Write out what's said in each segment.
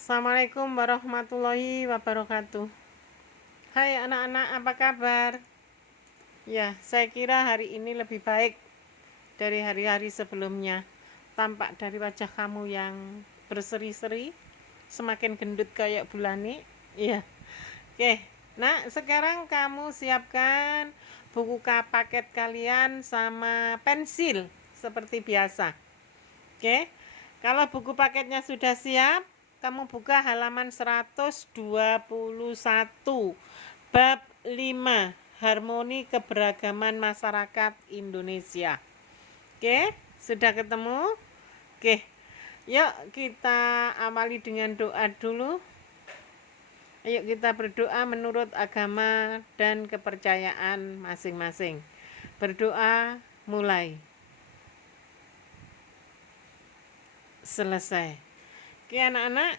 Assalamualaikum warahmatullahi wabarakatuh. Hai anak-anak, apa kabar? Ya, saya kira hari ini lebih baik dari hari-hari sebelumnya. Tampak dari wajah kamu yang berseri-seri, semakin gendut kayak bulani. Iya. Oke. Nah, sekarang kamu siapkan buku paket kalian sama pensil seperti biasa. Oke. Kalau buku paketnya sudah siap, kamu buka halaman 121 bab 5 Harmoni Keberagaman Masyarakat Indonesia. Oke, sudah ketemu? Oke. Yuk kita awali dengan doa dulu. Ayo kita berdoa menurut agama dan kepercayaan masing-masing. Berdoa mulai. Selesai. Oke anak-anak,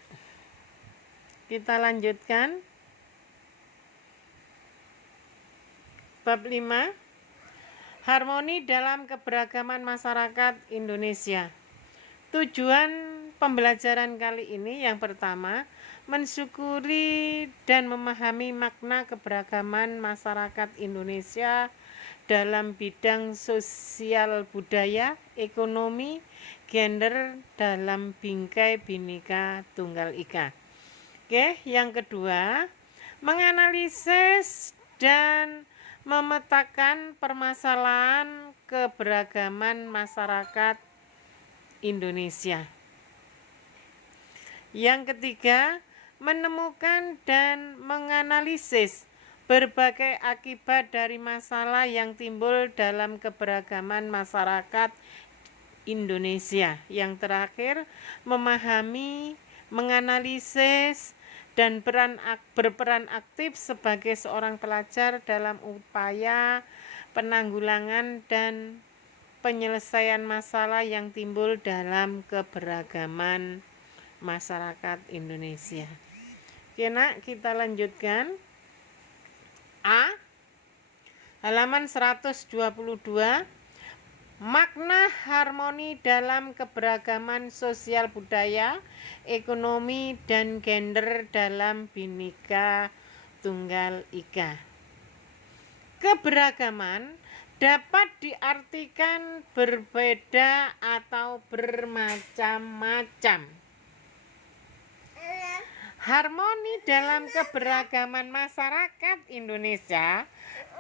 kita lanjutkan bab 5 Harmoni dalam Keberagaman Masyarakat Indonesia. Tujuan pembelajaran kali ini yang pertama, mensyukuri dan memahami makna keberagaman masyarakat Indonesia dalam bidang sosial budaya, ekonomi, gender dalam bingkai Bhinneka Tunggal Ika. Oke, yang kedua, menganalisis dan memetakan permasalahan keberagaman masyarakat Indonesia. Yang ketiga, menemukan dan menganalisis berbagai akibat dari masalah yang timbul dalam keberagaman masyarakat Indonesia. Yang terakhir, memahami, menganalisis, dan berperan aktif sebagai seorang pelajar dalam upaya penanggulangan dan penyelesaian masalah yang timbul dalam keberagaman masyarakat Indonesia. Oke nak, kita lanjutkan. A. Halaman 122. Makna harmoni dalam keberagaman sosial budaya, ekonomi, dan gender dalam Bhinneka Tunggal Ika. Keberagaman dapat diartikan berbeda atau bermacam-macam. Harmoni dalam keberagaman masyarakat Indonesia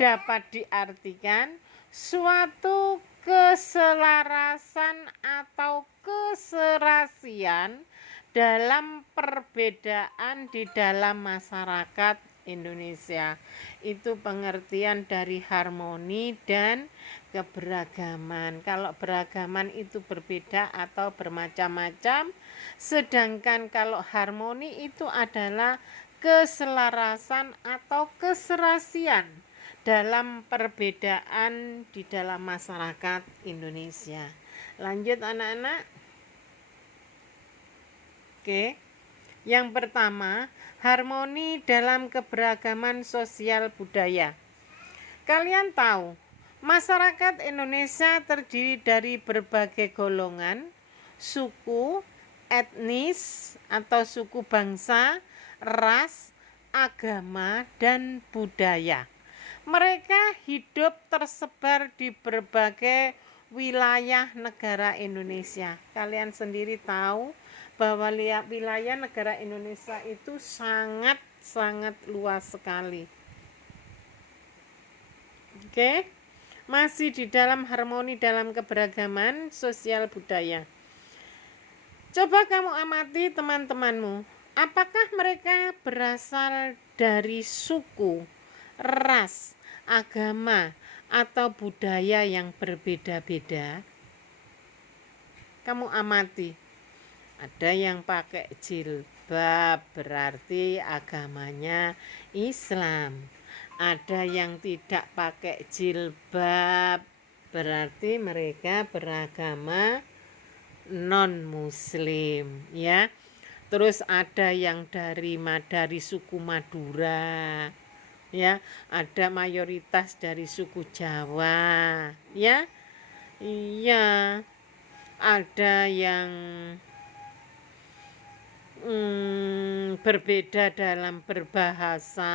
dapat diartikan suatu keselarasan atau keserasian dalam perbedaan di dalam masyarakat Indonesia. Itu pengertian dari harmoni dan keberagaman. Kalau beragaman itu berbeda atau bermacam-macam, sedangkan kalau harmoni itu adalah keselarasan atau keserasian dalam perbedaan di dalam masyarakat Indonesia. Lanjut anak-anak. Oke. Yang pertama, harmoni dalam keberagaman sosial budaya. Kalian tahu, masyarakat Indonesia terdiri dari berbagai golongan, suku, etnis atau suku bangsa, ras, agama, dan budaya. Mereka hidup tersebar di berbagai wilayah negara Indonesia. Kalian sendiri tahu bahwa wilayah negara Indonesia itu sangat luas sekali. Oke, masih di dalam harmoni dalam keberagaman sosial budaya. Coba kamu amati teman-temanmu, apakah mereka berasal dari suku, ras, agama, atau budaya yang berbeda-beda? Kamu amati. Ada yang pakai jilbab, berarti agamanya Islam. Ada yang tidak pakai jilbab, berarti mereka beragama non-muslim, ya. Terus ada yang dari suku Madura, ya. Ada mayoritas dari suku Jawa, ya. Iya. Ada yang berbeda dalam berbahasa.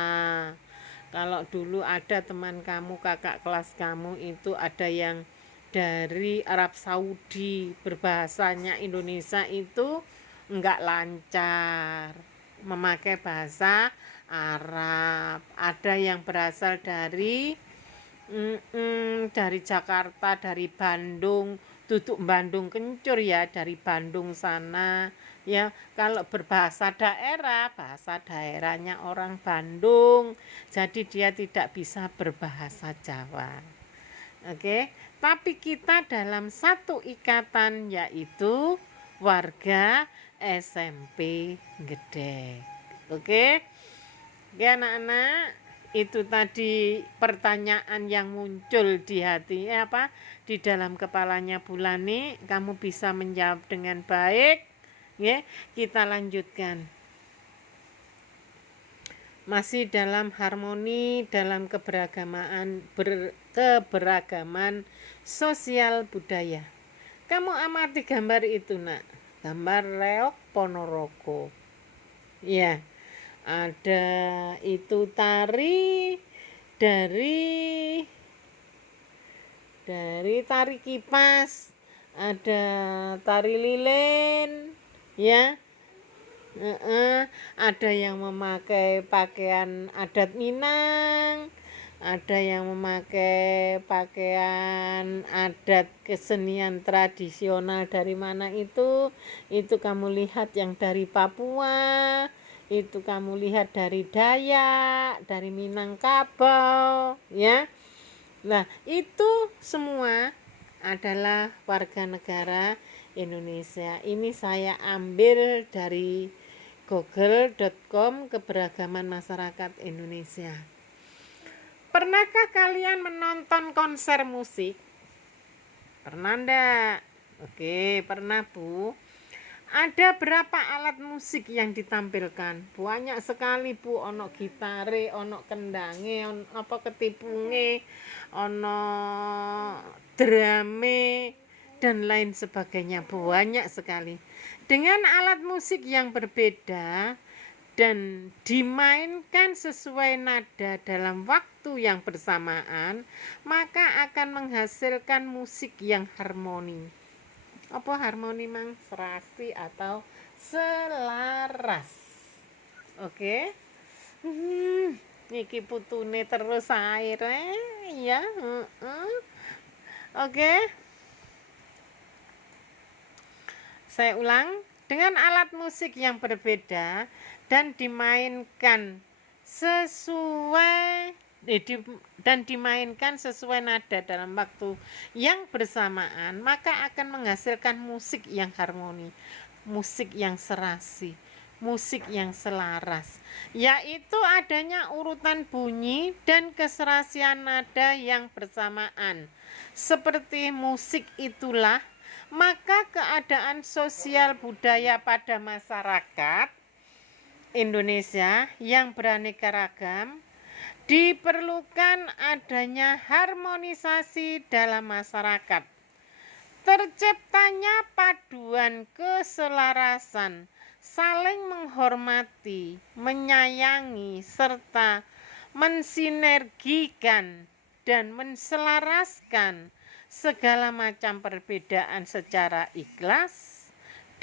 Kalau dulu ada teman kamu, kakak kelas kamu itu ada yang dari Arab Saudi, berbahasanya Indonesia itu enggak lancar, memakai bahasa Arab. Ada yang berasal dari Jakarta, dari Bandung, duduk Bandung kencur ya, dari Bandung sana ya. Kalau berbahasa daerah, bahasa daerahnya orang Bandung, jadi dia tidak bisa berbahasa Jawa. Oke, tapi kita dalam satu ikatan, yaitu warga SMP Gedek. Oke, anak-anak, itu tadi pertanyaan yang muncul di hati di dalam kepalanya Bulani. Kamu bisa menjawab dengan baik ya. Kita lanjutkan. Masih dalam harmoni, dalam keberagaman sosial budaya. Kamu amati gambar itu, Nak. Gambar reok Ponorogo. Ya. Ada itu tari dari tari kipas, ada tari lilin ya. Ada yang memakai pakaian adat Minang, ada yang memakai pakaian adat kesenian tradisional dari mana itu kamu lihat yang dari Papua, itu kamu lihat dari Dayak, dari Minangkabau ya. Nah, itu semua adalah warga negara Indonesia. Ini saya ambil dari google.com, keberagaman masyarakat Indonesia. Pernahkah kalian menonton konser musik? Pernah enggak? Oke, pernah Bu. Ada berapa alat musik yang ditampilkan? Banyak sekali Bu, ono gitare, ono kendange, ono ketipunge, ono drame dan lain sebagainya. Banyak sekali. Dengan alat musik yang berbeda dan dimainkan sesuai nada dalam waktu yang bersamaan, maka akan menghasilkan musik yang harmoni. Apa harmoni mang? Serasi atau selaras. Oke. Niki putune terus air ya. Oke. Saya ulang, dengan alat musik yang berbeda dan dimainkan sesuai nada dalam waktu yang bersamaan, maka akan menghasilkan musik yang harmoni, musik yang serasi, musik yang selaras, yaitu adanya urutan bunyi dan keserasian nada yang bersamaan. Seperti musik itulah, maka keadaan sosial budaya pada masyarakat Indonesia yang beraneka ragam, diperlukan adanya harmonisasi dalam masyarakat. Terciptanya paduan keselarasan, saling menghormati, menyayangi, serta mensinergikan dan menselaraskan segala macam perbedaan secara ikhlas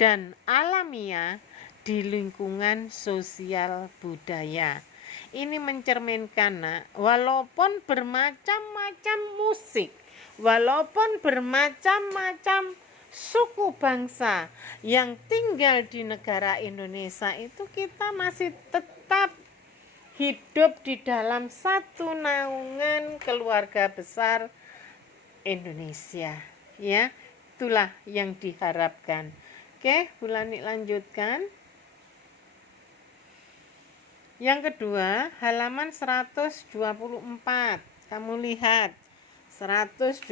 dan alamiah di lingkungan sosial budaya. Ini mencerminkan, walaupun bermacam-macam musik, walaupun bermacam-macam suku bangsa yang tinggal di negara Indonesia itu, kita masih tetap hidup di dalam satu naungan keluarga besar Indonesia ya. Itulah yang diharapkan. Oke, Bulani lanjutkan. Yang kedua, halaman 124. Kamu lihat 124.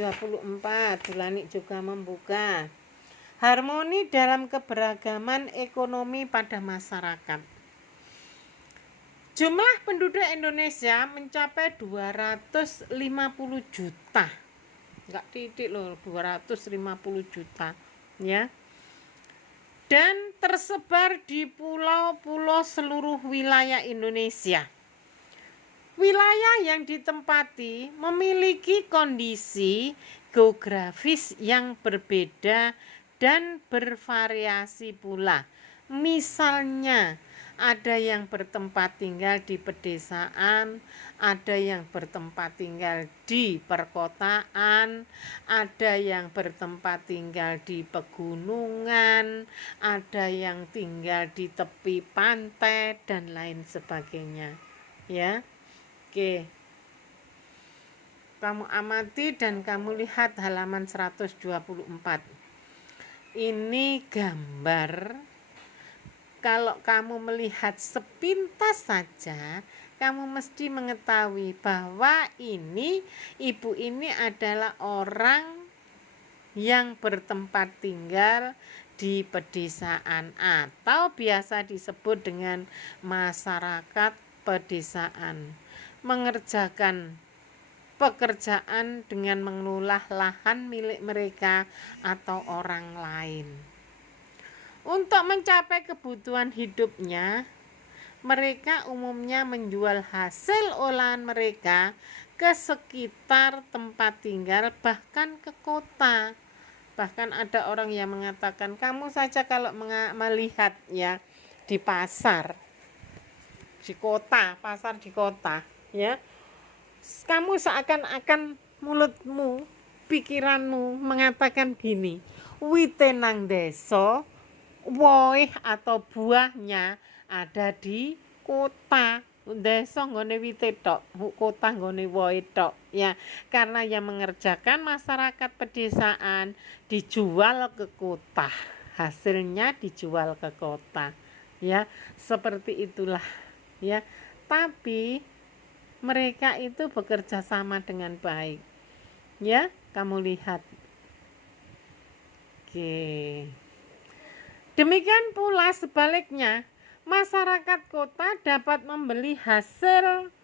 Bulani juga membuka. Harmoni dalam keberagaman ekonomi pada masyarakat. Jumlah penduduk Indonesia mencapai 250 juta. Enggak titik loh, 250 juta ya. Dan tersebar di pulau-pulau seluruh wilayah Indonesia. Wilayah yang ditempati memiliki kondisi geografis yang berbeda dan bervariasi pula. Misalnya, ada yang bertempat tinggal di pedesaan, ada yang bertempat tinggal di perkotaan, ada yang bertempat tinggal di pegunungan, ada yang tinggal di tepi pantai, dan lain sebagainya. Ya. Oke. Kamu amati dan kamu lihat halaman 124. Ini gambar. Kalau kamu melihat sepintas saja, kamu mesti mengetahui bahwa ibu ini adalah orang yang bertempat tinggal di pedesaan atau biasa disebut dengan masyarakat pedesaan. Mengerjakan pekerjaan dengan mengelola lahan milik mereka atau orang lain. Untuk mencapai kebutuhan hidupnya, mereka umumnya menjual hasil olahan mereka ke sekitar tempat tinggal, bahkan ke kota. Bahkan ada orang yang mengatakan, kamu saja kalau melihat ya di pasar, di kota, pasar di kota, ya, kamu seakan-akan mulutmu, pikiranmu mengatakan gini, wite nang deso, woh atau buahnya ada di kota. Deso nggone wite tok, kota nggone wohe tok, ya, karena yang mengerjakan masyarakat pedesaan dijual ke kota, hasilnya dijual ke kota, ya, seperti itulah, ya. Tapi mereka itu bekerja sama dengan baik, ya, kamu lihat. Oke. Demikian pula sebaliknya, masyarakat kota dapat membeli hasil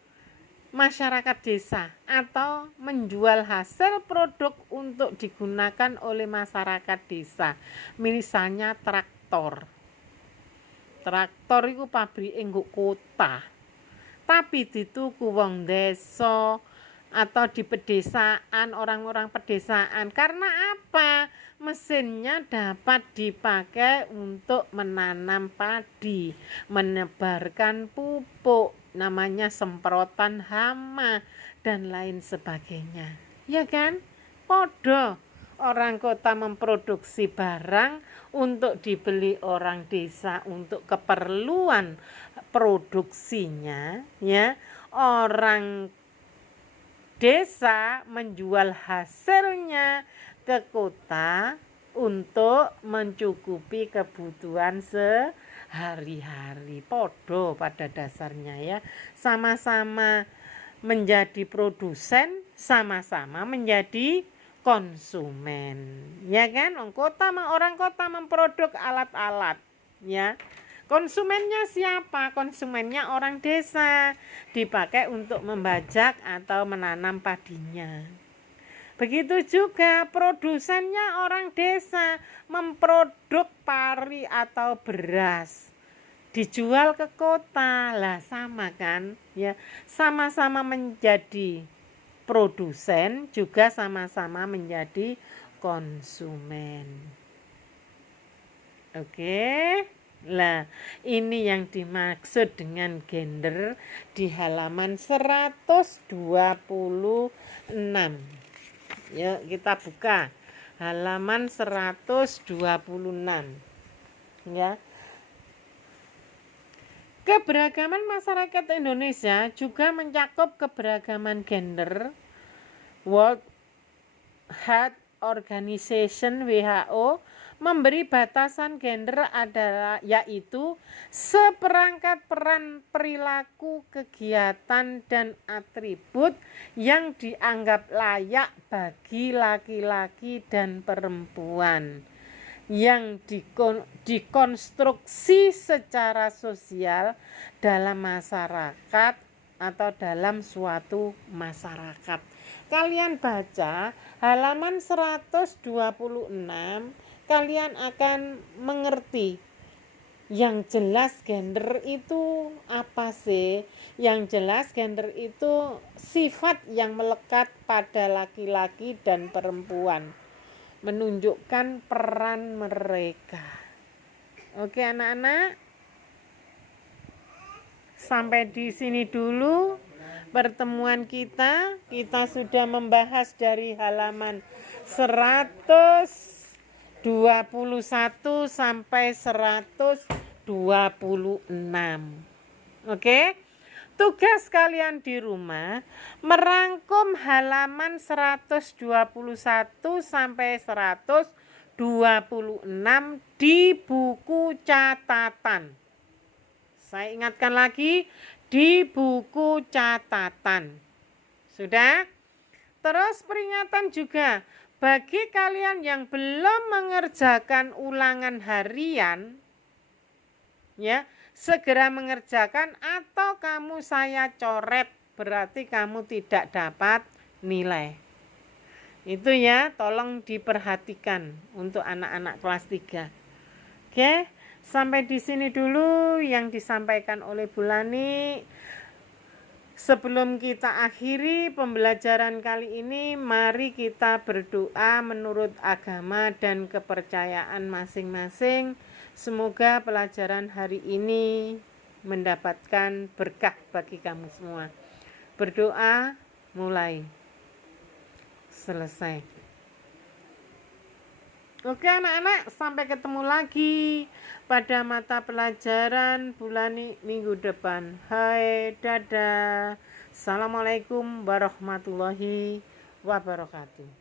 masyarakat desa atau menjual hasil produk untuk digunakan oleh masyarakat desa. Misalnya traktor. Traktor itu pabrike nggo kota. Tapi dituku wong desa atau di pedesaan, orang-orang pedesaan. Karena apa? Mesinnya dapat dipakai untuk menanam padi, menebarkan pupuk, namanya semprotan hama, dan lain sebagainya. Ya kan? Podo. Orang kota memproduksi barang untuk dibeli orang desa untuk keperluan produksinya, ya. Orang desa menjual hasilnya ke kota untuk mencukupi kebutuhan sehari-hari. Podo pada dasarnya, ya. Sama-sama menjadi produsen, sama-sama menjadi konsumen, ya kan? Orang kota memproduk alat-alat, ya. Konsumennya siapa? Konsumennya orang desa, dipakai untuk membajak atau menanam padinya. Begitu juga produsennya orang desa, memproduk pari atau beras, dijual ke kota. Lah sama kan, ya. Sama-sama menjadi produsen, juga sama-sama menjadi konsumen. Oke. Lah, ini yang dimaksud dengan gender di halaman 126. Yuk kita buka halaman 126. Ya. Keberagaman masyarakat Indonesia juga mencakup keberagaman gender. World Health Organization WHO memberi batasan gender adalah yaitu seperangkat peran, perilaku, kegiatan, dan atribut yang dianggap layak bagi laki-laki dan perempuan yang dikonstruksi secara sosial dalam masyarakat atau dalam suatu masyarakat. Kalian baca halaman 126, kalian akan mengerti Yang jelas gender itu apa sih? Yang jelas gender itu sifat yang melekat pada laki-laki dan perempuan, menunjukkan peran mereka. Oke anak-anak, sampai di sini dulu pertemuan kita. Kita sudah membahas dari halaman 121 sampai 126. Oke? Tugas kalian di rumah merangkum halaman 121 sampai 126 di buku catatan. Saya ingatkan lagi, di buku catatan. Sudah? Terus peringatan juga, bagi kalian yang belum mengerjakan ulangan harian, ya, segera mengerjakan atau kamu saya coret, berarti kamu tidak dapat nilai. Itu ya, tolong diperhatikan untuk anak-anak kelas 3. Oke, sampai di sini dulu yang disampaikan oleh Bu Lani. Sebelum kita akhiri pembelajaran kali ini, mari kita berdoa menurut agama dan kepercayaan masing-masing. Semoga pelajaran hari ini mendapatkan berkah bagi kamu semua. Berdoa mulai. Selesai. Oke anak-anak, sampai ketemu lagi pada mata pelajaran bulan minggu depan. Hai, dadah. Assalamualaikum warahmatullahi wabarakatuh.